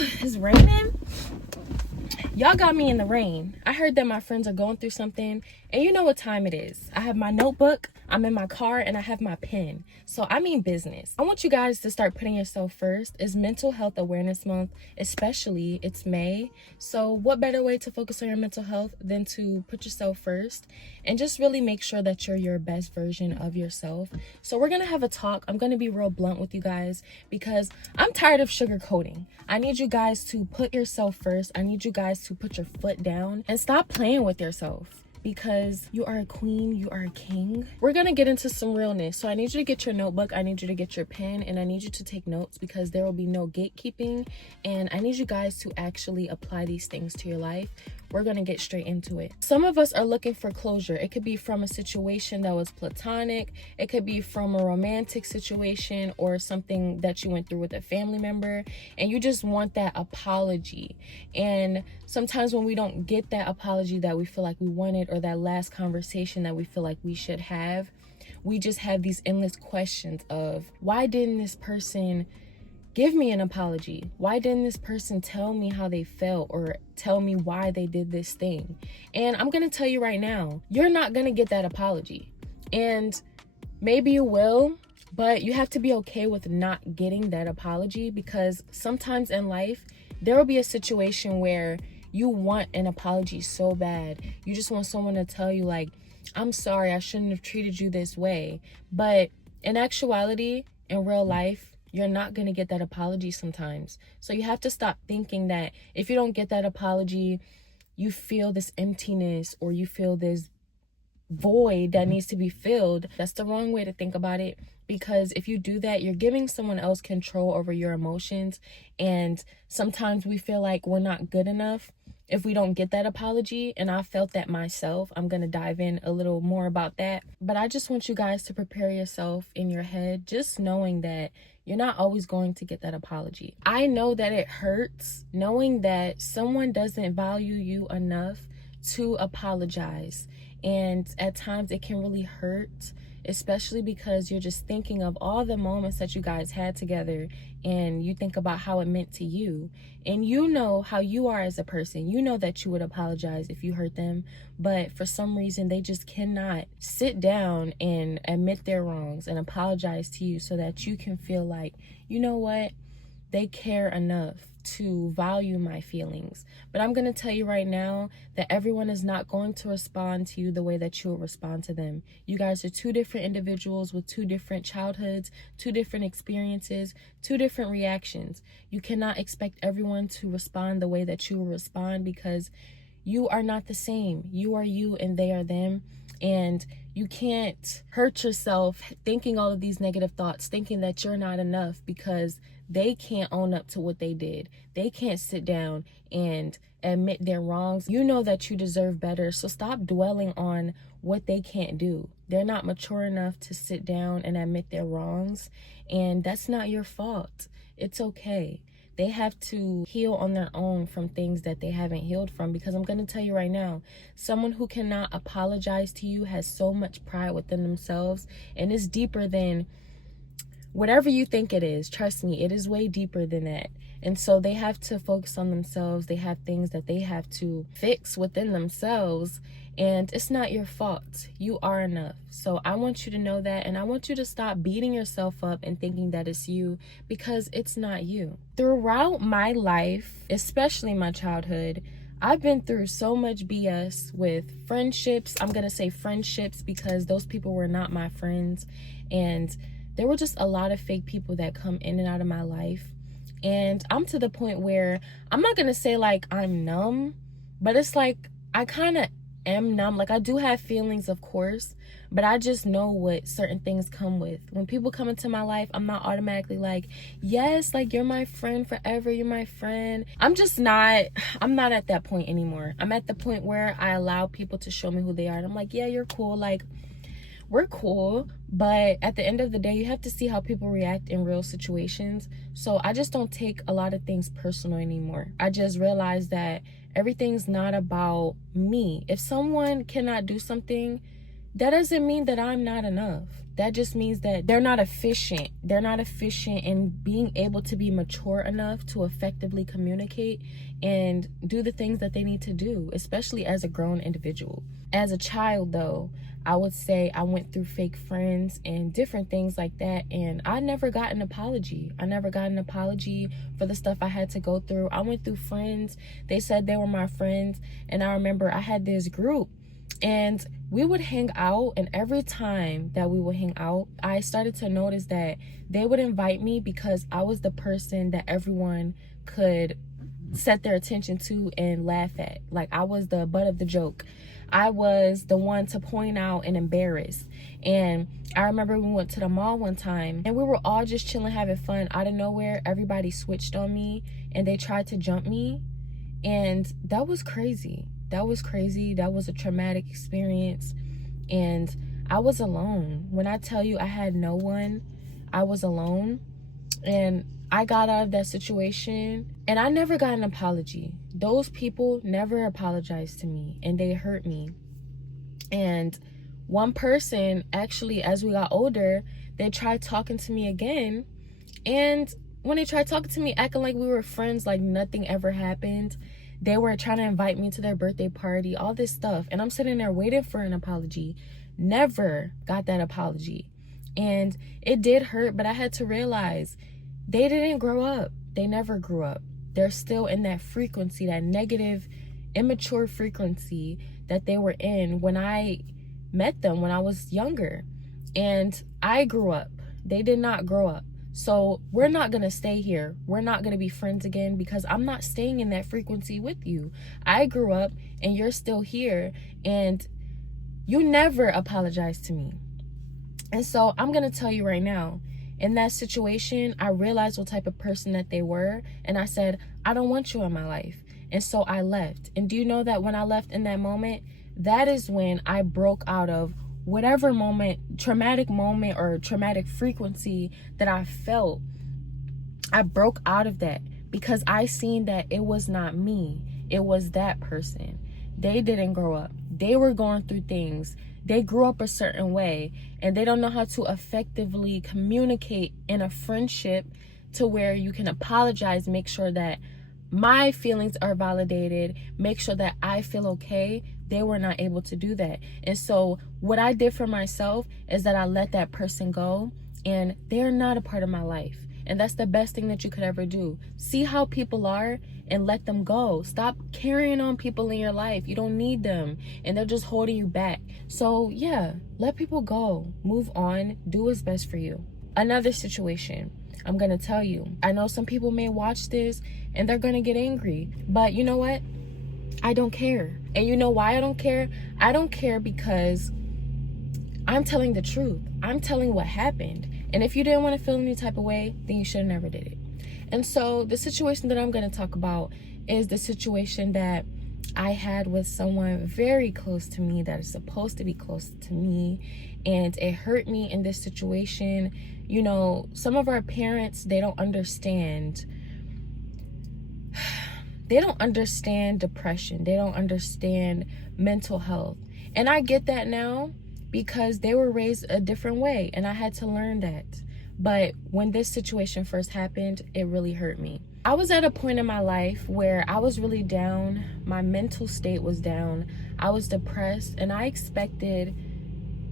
It's raining. Y'all got me in the rain. I heard that my friends are going through something, and you know what time it is. I have my notebook, I'm in my car, and I have my pen. So I mean business. I want you guys to start putting yourself first. It's Mental Health Awareness Month, especially it's May. So what better way to focus on your mental health than to put yourself first and just really make sure that you're your best version of yourself. So we're gonna have a talk. I'm gonna be real blunt with you guys because I'm tired of sugarcoating. I need you guys to put yourself first. I need you guys to put your foot down and stop playing with yourself, because you are a queen, you are a king. We're gonna get into some realness. So I need you to get your notebook, I need you to get your pen, and I need you to take notes because there will be no gatekeeping, and I need you guys to actually apply these things to your life. We're gonna get straight into it. Some of us are looking for closure. It could be from a situation that was platonic, it could be from a romantic situation or something that you went through with a family member, and you just want that apology. And sometimes when we don't get that apology that we feel like we wanted, or that last conversation that we feel like we should have, we just have these endless questions of, why didn't this person give me an apology? Why didn't this person tell me how they felt or tell me why they did this thing? And I'm gonna tell you right now, you're not gonna get that apology. And maybe you will, but you have to be okay with not getting that apology, because sometimes in life, there will be a situation where you want an apology so bad. You just want someone to tell you like, I'm sorry, I shouldn't have treated you this way. But in actuality, in real life, you're not going to get that apology sometimes. So you have to stop thinking that if you don't get that apology, you feel this emptiness or you feel this void that needs to be filled. That's the wrong way to think about it, because if you do that, you're giving someone else control over your emotions. And sometimes we feel like we're not good enough if we don't get that apology. And I felt that myself. I'm going to dive in a little more about that. But I just want you guys to prepare yourself in your head, just knowing that you're not always going to get that apology. I know that it hurts knowing that someone doesn't value you enough to apologize. And at times it can really hurt, especially because you're just thinking of all the moments that you guys had together, and you think about how it meant to you, and you know how you are as a person. You know that you would apologize if you hurt them, but for some reason they just cannot sit down and admit their wrongs and apologize to you so that you can feel like, you know what, they care enough to value my feelings. But I'm going to tell you right now that everyone is not going to respond to you the way that you will respond to them. You guys are two different individuals with two different childhoods, two different experiences, two different reactions. You cannot expect everyone to respond the way that you will respond, because you are not the same. You are you and they are them. And you can't hurt yourself thinking all of these negative thoughts, thinking that you're not enough, because they can't own up to what they did. They can't sit down and admit their wrongs. You know that you deserve better, so stop dwelling on what they can't do. They're not mature enough to sit down and admit their wrongs, and that's not your fault. It's okay. They have to heal on their own from things that they haven't healed from, because I'm going to tell you right now, someone who cannot apologize to you has so much pride within themselves, and it's deeper than whatever you think it is. Trust me, it is way deeper than that. And so they have to focus on themselves. They have things that they have to fix within themselves, and it's not your fault. You are enough. So I want you to know that, and I want you to stop beating yourself up and thinking that it's you, because it's not you. Throughout my life, especially my childhood, I've been through so much BS with friendships. I'm gonna say friendships because those people were not my friends, and there were just a lot of fake people that come in and out of my life. And I'm to the point where I'm not gonna say like I'm numb, but it's like I kind of am numb. Like, I do have feelings, of course, but I just know what certain things come with. When people come into my life, I'm not automatically like, yes, like, you're my friend forever, you're my friend. I'm not at that point anymore. I'm at the point where I allow people to show me who they are, and I'm like, yeah, you're cool, like, we're cool. But at the end of the day, you have to see how people react in real situations. So I just don't take a lot of things personal anymore. I just realize that everything's not about me. If someone cannot do something, that doesn't mean that I'm not enough. that just means that they're not efficient. They're not efficient in being able to be mature enough to effectively communicate and do the things that they need to do, especially as a grown individual. As a child, though, I would say I went through fake friends and different things like that, and I never got an apology. I never got an apology for the stuff I had to go through. I went through friends. They said they were my friends, and I remember I had this group, and we would hang out, and every time that we would hang out, I started to notice that they would invite me because I was the person that everyone could set their attention to and laugh at. Like, I was the butt of the joke. I was the one to point out and embarrass. And I remember we went to the mall one time and we were all just chilling, having fun. Out of nowhere, everybody switched on me and they tried to jump me. And that was crazy. That was crazy. That was a traumatic experience. And I was alone. When I tell you I had no one, I was alone. And I got out of that situation and I never got an apology. Those people never apologized to me and they hurt me. And one person, actually, as we got older, they tried talking to me again. And when they tried talking to me, acting like we were friends, like nothing ever happened, they were trying to invite me to their birthday party, all this stuff. And I'm sitting there waiting for an apology. Never got that apology. And it did hurt, but I had to realize they didn't grow up. They never grew up. They're still in that frequency, that negative, immature frequency that they were in when I met them when I was younger. And I grew up. They did not grow up. So we're not going to stay here. We're not going to be friends again because I'm not staying in that frequency with you. I grew up and you're still here and you never apologized to me. And so I'm going to tell you right now, in that situation, I realized what type of person that they were. And I said, I don't want you in my life. And so I left. And do you know that when I left in that moment, that is when I broke out of whatever traumatic moment or traumatic frequency that I felt. I broke out of that because I seen that it was not me. It was that person. They didn't grow up. They were going through things. They grew up a certain way and they don't know how to effectively communicate in a friendship to where you can apologize, make sure that my feelings are validated, make sure that I feel okay. They were not able to do that. And so what I did for myself is that I let that person go and they're not a part of my life. And that's the best thing that you could ever do. See how people are and let them go. Stop carrying on people in your life. You don't need them and they're just holding you back. So yeah, let people go. Move on. Do what's best for you. Another situation, I'm going to tell you. I know some people may watch this and they're going to get angry. But you know what? I don't care. And you know why I don't care? I don't care because I'm telling the truth. I'm telling what happened. And if you didn't want to feel any type of way, then you should have never did it. And so the situation that I'm going to talk about is the situation that I had with someone very close to me that is supposed to be close to me. And it hurt me in this situation. You know, some of our parents, they don't understand. They don't understand depression. They don't understand mental health. And I get that now, because they were raised a different way and I had to learn that. But when this situation first happened, it really hurt me. I was at a point in my life where I was really down. My mental state was down. I was depressed and I expected,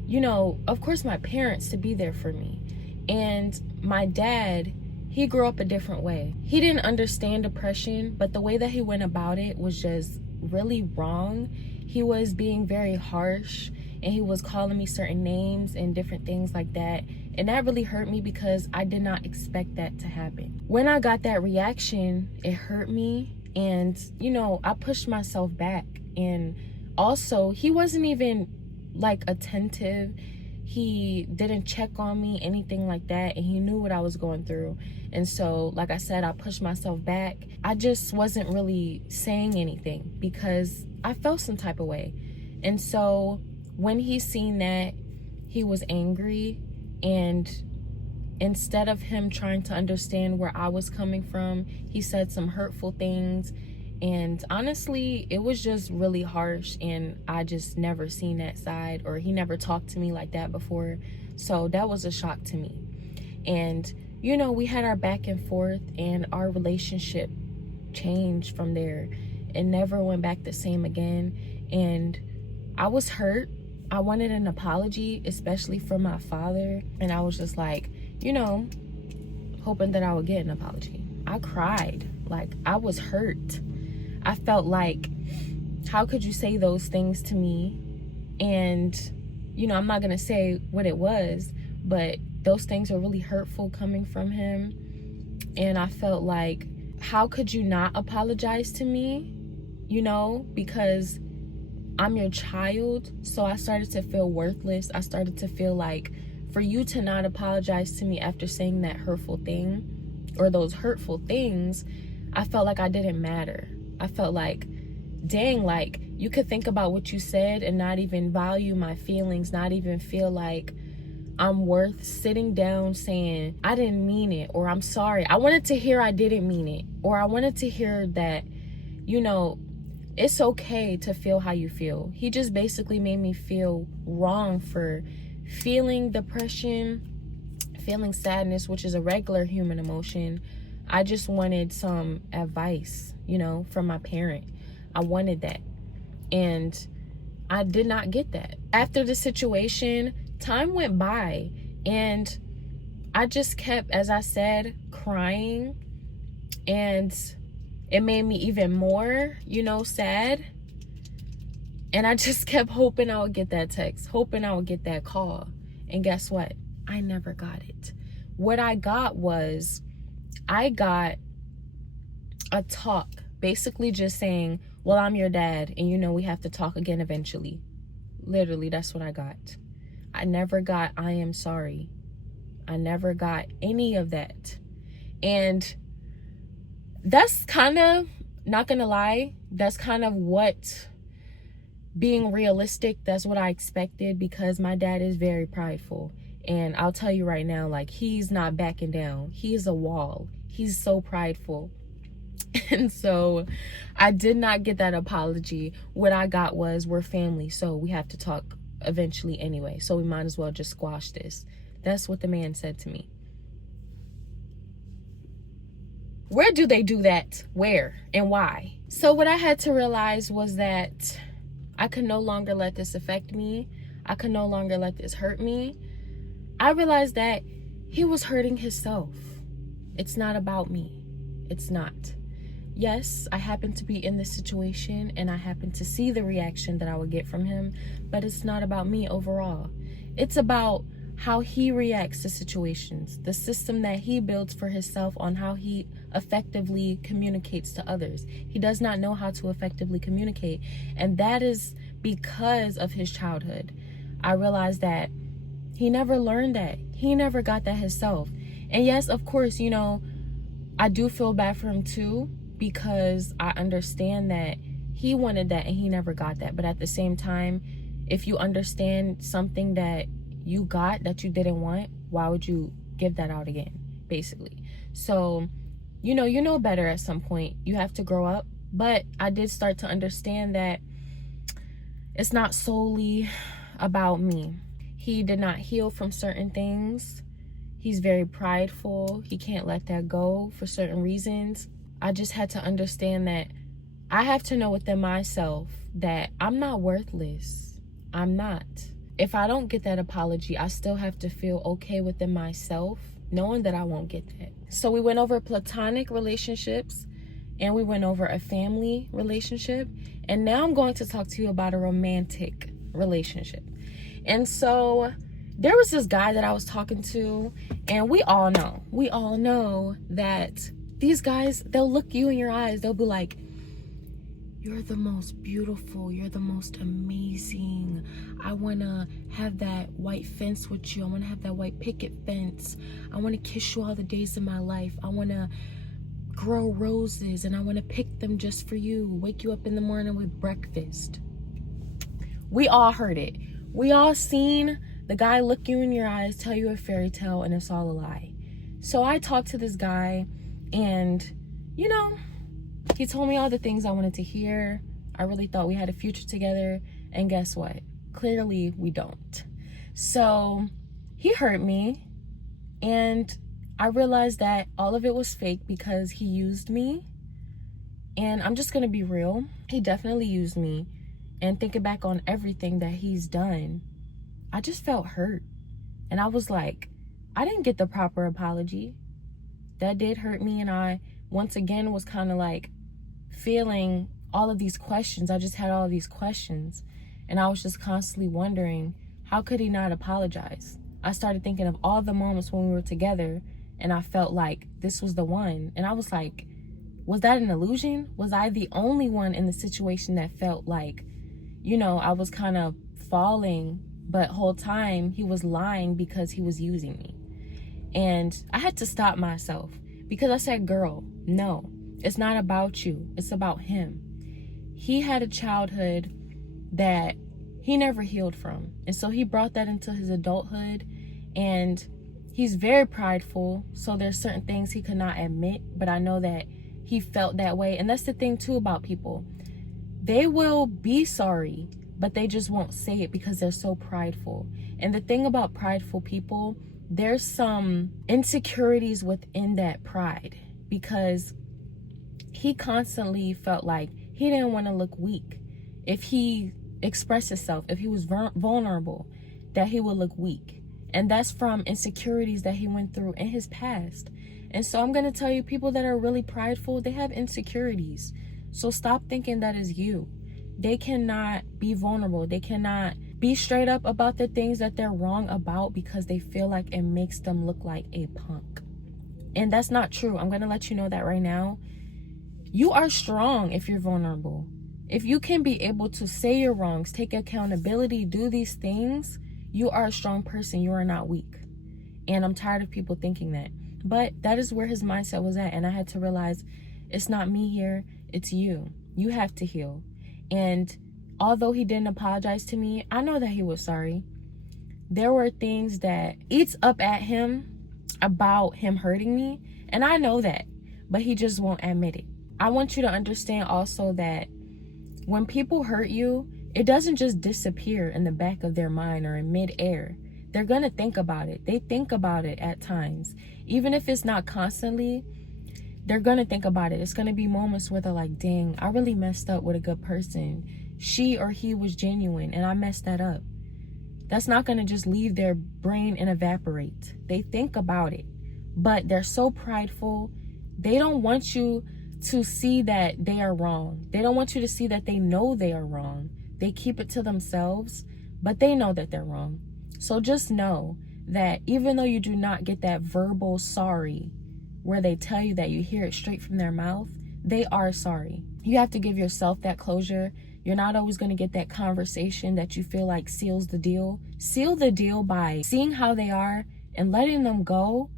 you know, of course my parents to be there for me. And my dad, he grew up a different way. He didn't understand depression, but the way that he went about it was just really wrong. He was being very harsh and he was calling me certain names and different things like that. And that really hurt me because I did not expect that to happen. When I got that reaction, it hurt me. And, you know, I pushed myself back. And also, he wasn't even like attentive. He didn't check on me, anything like that. And he knew what I was going through. And so, like I said, I pushed myself back. I just wasn't really saying anything because I felt some type of way. And so when he seen that, he was angry. And instead of him trying to understand where I was coming from, he said some hurtful things. And honestly, it was just really harsh. And I just never seen that side, or he never talked to me like that before. So that was a shock to me. And, you know, we had our back and forth, and our relationship changed from there. It never went back the same again. And I was hurt. I wanted an apology, especially from my father. And I was just like, you know, hoping that I would get an apology. I cried. Like, I was hurt. I felt like, how could you say those things to me? And, you know, I'm not going to say what it was, but those things were really hurtful coming from him. And I felt like, how could you not apologize to me? You know, because I'm your child. So I started to feel worthless. I started to feel like, for you to not apologize to me after saying that hurtful thing or those hurtful things, I felt like I didn't matter. I felt like, dang, like, you could think about what you said and not even value my feelings, not even feel like I'm worth sitting down saying, I didn't mean it, or I'm sorry. I wanted to hear I didn't mean it, or I wanted to hear that, you know, it's okay to feel how you feel. He just basically made me feel wrong for feeling depression, feeling sadness, which is a regular human emotion. I just wanted some advice, you know, from my parent. I wanted that. And I did not get that. After the situation, time went by, and I just kept, as I said, crying. And it made me even more, you know, sad. And I just kept hoping I would get that text, hoping I would get that call. And guess what? I never got it. What I got was, I got a talk, basically just saying, well, I'm your dad, and you know we have to talk again eventually. Literally, that's what I got. I never got, I am sorry. I never got any of that. And that's kind of, not gonna lie, that's kind of what, being realistic, that's what I expected, because my dad is very prideful. And I'll tell you right now, like, he's not backing down. He's a wall. He's so prideful. And so I did not get that apology. What I got was, we're family, so we have to talk eventually anyway. So we might as well just squash this. That's what the man said to me. Where do they do that? Where and why? So what I had to realize was that I could no longer let this affect me. I could no longer let this hurt me. I realized that he was hurting himself. It's not about me. It's not. Yes, I happen to be in this situation, and I happen to see the reaction that I would get from him, but it's not about me overall. It's about how he reacts to situations, the system that he builds for himself on how he effectively communicates to others. He does not know how to effectively communicate, and that is because of his childhood. I realized that he never learned that. He never got that himself. And yes, of course, you know, I do feel bad for him too, because I understand that he wanted that and he never got that. But at the same time, if you understand something that you got that you didn't want, why would you give that out again, basically? So, you know better at some point. You have to grow up. But I did start to understand that it's not solely about me. He did not heal from certain things. He's very prideful. He can't let that go for certain reasons. I just had to understand that I have to know within myself that I'm not worthless. I'm not. If I don't get that apology, I still have to feel okay within myself, knowing that I won't get that. So we went over platonic relationships, and we went over a family relationship. And now I'm going to talk to you about a romantic relationship. And so there was this guy that I was talking to, and we all know that these guys, they'll look you in your eyes. They'll be like, you're the most beautiful. You're the most amazing. I want to have that white fence with you. I want to have that white picket fence. I want to kiss you all the days of my life. I want to grow roses, and I want to pick them just for you. Wake you up in the morning with breakfast. We all heard it. We all seen the guy look you in your eyes, tell you a fairy tale, and it's all a lie. So I talked to this guy, and, you know, he told me all the things I wanted to hear. I really thought we had a future together, and guess what? Clearly, we don't. So he hurt me, and I realized that all of it was fake because he used me. And I'm just gonna be real, he definitely used me. And thinking back on everything that he's done, I just felt hurt. And I was like, I didn't get the proper apology. That did hurt me, and I once again was kind of like feeling all of these questions. I just had all of these questions, and I was just constantly wondering, how could he not apologize? I started thinking of all the moments when we were together, and I felt like this was the one. And I was like, was that an illusion? Was I the only one in the situation that felt like, I was kind of falling, but whole time he was lying because he was using me? And I had to stop myself, because I said, girl, no, it's not about you. It's about him. He had a childhood that he never healed from. And so he brought that into his adulthood, and he's very prideful. So there's certain things he could not admit, but I know that he felt that way. And that's the thing too about people. They will be sorry, but they just won't say it because they're so prideful. And the thing about prideful people, there's some insecurities within that pride, because he constantly felt like he didn't want to look weak. If he expressed himself, if he was vulnerable, that he would look weak. And that's from insecurities that he went through in his past. And so I'm going to tell you, people that are really prideful, they have insecurities. So stop thinking that is you. They cannot be vulnerable. They cannot be straight up about the things that they're wrong about because they feel like it makes them look like a punk. And that's not true. I'm going to let you know that right now. You are strong if you're vulnerable. If you can be able to say your wrongs, take accountability, do these things, you are a strong person. You are not weak. And I'm tired of people thinking that. But that is where his mindset was at. And I had to realize, it's not me here. It's you. You have to heal. And although he didn't apologize to me, I know that he was sorry. There were things that eats up at him about him hurting me. And I know that. But he just won't admit it. I want you to understand also that when people hurt you, it doesn't just disappear in the back of their mind or in midair. They're going to think about it. They think about it at times. Even if it's not constantly, they're going to think about it. It's going to be moments where they're like, dang, I really messed up with a good person. She or he was genuine and I messed that up. That's not going to just leave their brain and evaporate. They think about it, but they're so prideful. They don't want you to see that they are wrong. They don't want you to see that they know they are wrong. They keep it to themselves, but they know that they're wrong. So just know that even though you do not get that verbal sorry where they tell you that, you hear it straight from their mouth, they are sorry. You have to give yourself that closure. You're not always going to get that conversation that you feel like seals the deal. Seal the deal by seeing how they are and letting them go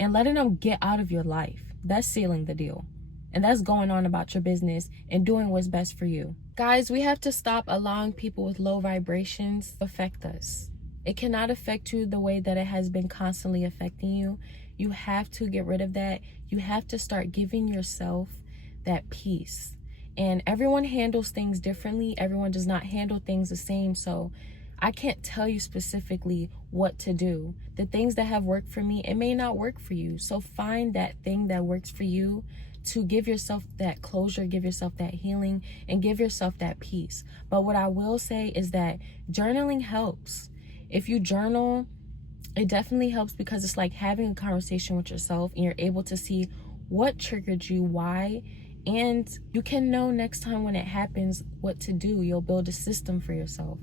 and letting them get out of your life. That's sealing the deal. And that's going on about your business and doing what's best for you. Guys, we have to stop allowing people with low vibrations affect us. It cannot affect you the way that it has been constantly affecting you. You have to get rid of that. You have to start giving yourself that peace. And everyone handles things differently. Everyone does not handle things the same. So I can't tell you specifically what to do. The things that have worked for me, it may not work for you. So find that thing that works for you to give yourself that closure, give yourself that healing, and give yourself that peace. But what I will say is that journaling helps. If you journal, it definitely helps because it's like having a conversation with yourself and you're able to see what triggered you, why, and you can know next time when it happens what to do. You'll build a system for yourself.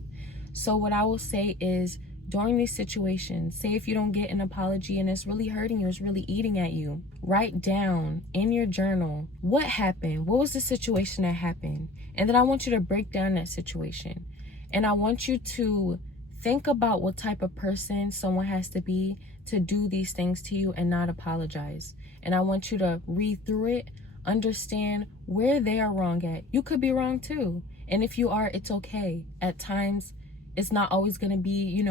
So what I will say is, during these situations, say if you don't get an apology and it's really hurting you, it's really eating at you, write down in your journal what happened, what was the situation that happened, and then I want you to break down that situation. And I want you to think about what type of person someone has to be to do these things to you and not apologize. And I want you to read through it, understand where they are wrong at. You could be wrong too. And if you are, it's okay. At times, it's not always going to be,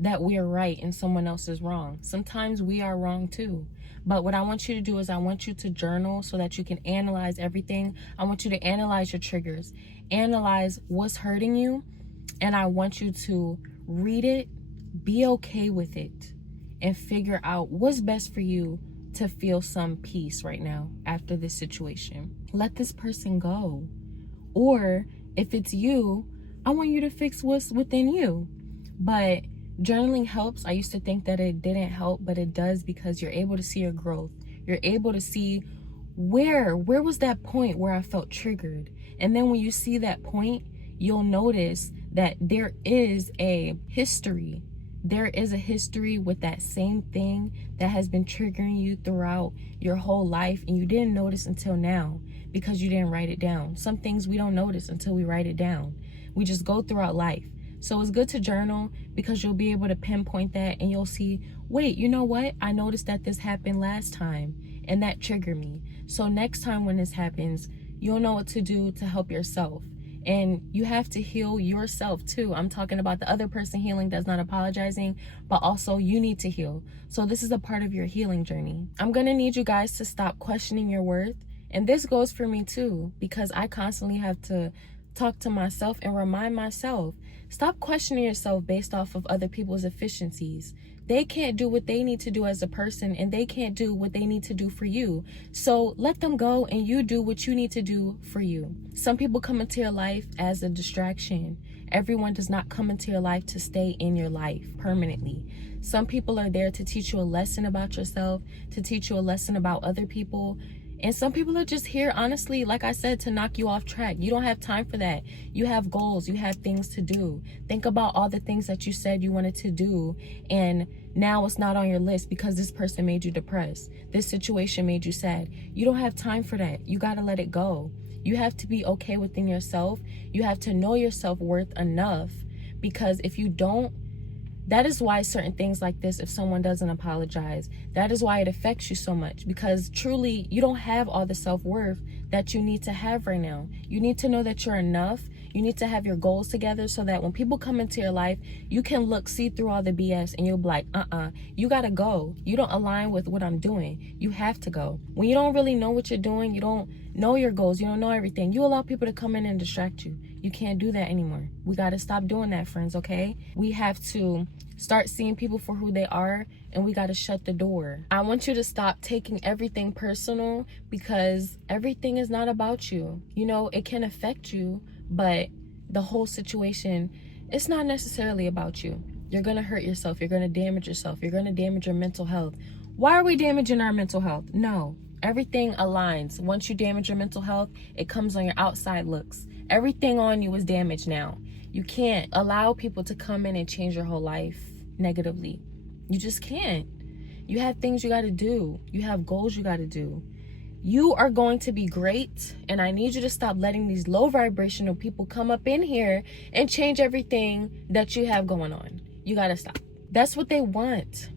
that we are right and someone else is wrong. Sometimes we are wrong too. But what I want you to do is I want you to journal so that you can analyze everything. I want you to analyze your triggers, analyze what's hurting you, and I want you to read it, be okay with it. and figure out what's best for you to feel some peace right now after this situation. Let this person go. Or if it's you, I want you to fix what's within you. But journaling helps. I used to think that it didn't help, but it does, because you're able to see your growth. You're able to see where was that point where I felt triggered. And then when you see that point, you'll notice that there is a history. There is a history with that same thing that has been triggering you throughout your whole life, and you didn't notice until now because you didn't write it down. Some things we don't notice until we write it down. We just go throughout life. So it's good to journal, because you'll be able to pinpoint that, and you'll see, wait, you know what? I noticed that this happened last time and that triggered me. So next time when this happens, you'll know what to do to help yourself. And you have to heal yourself too. I'm talking about the other person healing that's not apologizing, but also you need to heal. So this is a part of your healing journey. I'm going to need you guys to stop questioning your worth. And this goes for me too, because I constantly have to talk to myself and remind myself, stop questioning yourself based off of other people's efficiencies. They can't do what they need to do as a person, and they can't do what they need to do for you. So let them go, and you do what you need to do for you. Some people come into your life as a distraction. Everyone does not come into your life to stay in your life permanently. Some people are there to teach you a lesson about yourself, to teach you a lesson about other people. And some people are just here, honestly, like I said, to knock you off track. You don't have time for that. You have goals. You have things to do. Think about all the things that you said you wanted to do, and now it's not on your list because this person made you depressed. This situation made you sad. You don't have time for that. You got to let it go. You have to be okay within yourself. You have to know your self-worth enough, because if you don't, that is why certain things like this, if someone doesn't apologize, that is why it affects you so much, because truly you don't have all the self-worth that you need to have right now. You need to know that you're enough. You need to have your goals together so that when people come into your life, you can see through all the BS and you'll be like, you gotta go. You don't align with what I'm doing. You have to go. When you don't really know what you're doing, you don't know your goals, you don't know everything, you allow people to come in and distract you. You can't do that anymore. We gotta stop doing that, friends, okay? We have to start seeing people for who they are, and we gotta shut the door. I want you to stop taking everything personal, because everything is not about you. You know, it can affect you, but the whole situation, it's not necessarily about you. You're gonna hurt yourself. You're gonna damage yourself. You're gonna damage your mental health. Why are we damaging our mental health? No, everything aligns. Once you damage your mental health, it comes on your outside looks. Everything on you is damaged now. You can't allow people to come in and change your whole life negatively. You just can't. You have things you got to do. You have goals you got to do. You are going to be great, and I need you to stop letting these low vibrational people come up in here and change everything that you have going on. You got to stop. That's what they want.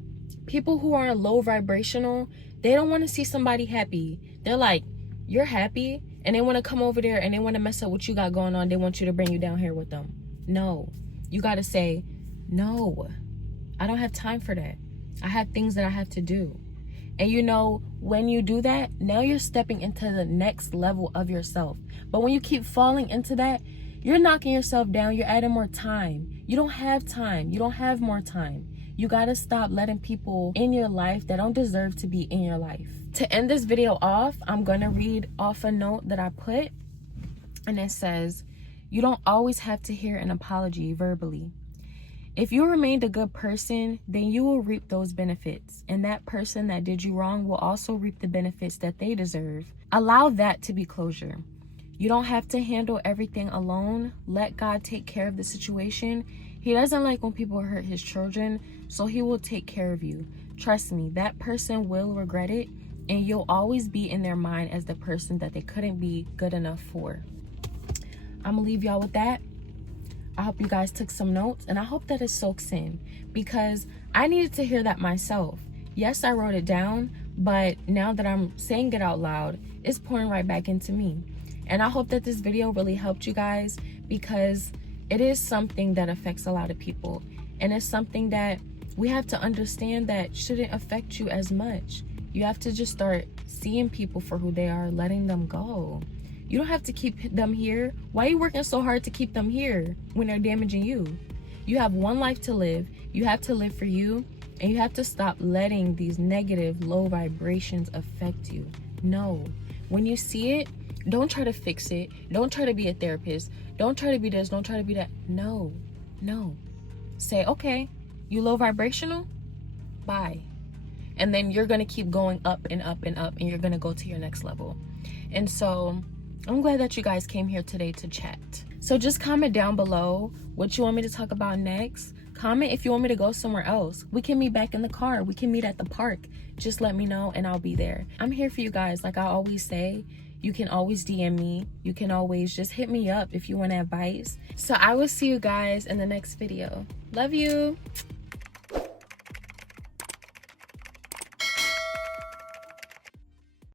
People who are low vibrational, they don't want to see somebody happy. They're like, you're happy, and they want to come over there and they want to mess up what you got going on. They want you to bring you down here with them. No. You got to say, no, I don't have time for that. I have things that I have to do. And you know, when you do that, now you're stepping into the next level of yourself. But when you keep falling into that, you're knocking yourself down. You're adding more time. You don't have time. You don't have more time. You got to stop letting people in your life that don't deserve to be in your life. To end this video off, I'm going to read off a note that I put. And it says, you don't always have to hear an apology verbally. If you remained a good person, then you will reap those benefits. And that person that did you wrong will also reap the benefits that they deserve. Allow that to be closure. You don't have to handle everything alone. Let God take care of the situation. He doesn't like when people hurt his children, so he will take care of you. Trust me, that person will regret it, and you'll always be in their mind as the person that they couldn't be good enough for. I'm gonna leave y'all with that. I hope you guys took some notes, and I hope that it soaks in, because I needed to hear that myself. Yes, I wrote it down, but now that I'm saying it out loud, it's pouring right back into me. And I hope that this video really helped you guys, because it is something that affects a lot of people, and it's something that we have to understand that shouldn't affect you as much. You have to just start seeing people for who they are, letting them go. You don't have to keep them here. Why are you working so hard to keep them here when they're damaging you? You have one life to live. You have to live for you. And you have to stop letting these negative, low vibrations affect you. No. When you see it, don't try to fix it. Don't try to be a therapist. Don't try to be this. Don't try to be that. No. No. Say, okay, you low vibrational? Bye. And then you're going to keep going up and up and up, and you're going to go to your next level. And so I'm glad that you guys came here today to chat. So just comment down below what you want me to talk about next. Comment if you want me to go somewhere else. We can meet back in the car. We can meet at the park. Just let me know and I'll be there. I'm here for you guys. Like I always say, you can always DM me. You can always just hit me up if you want advice. So I will see you guys in the next video. Love you.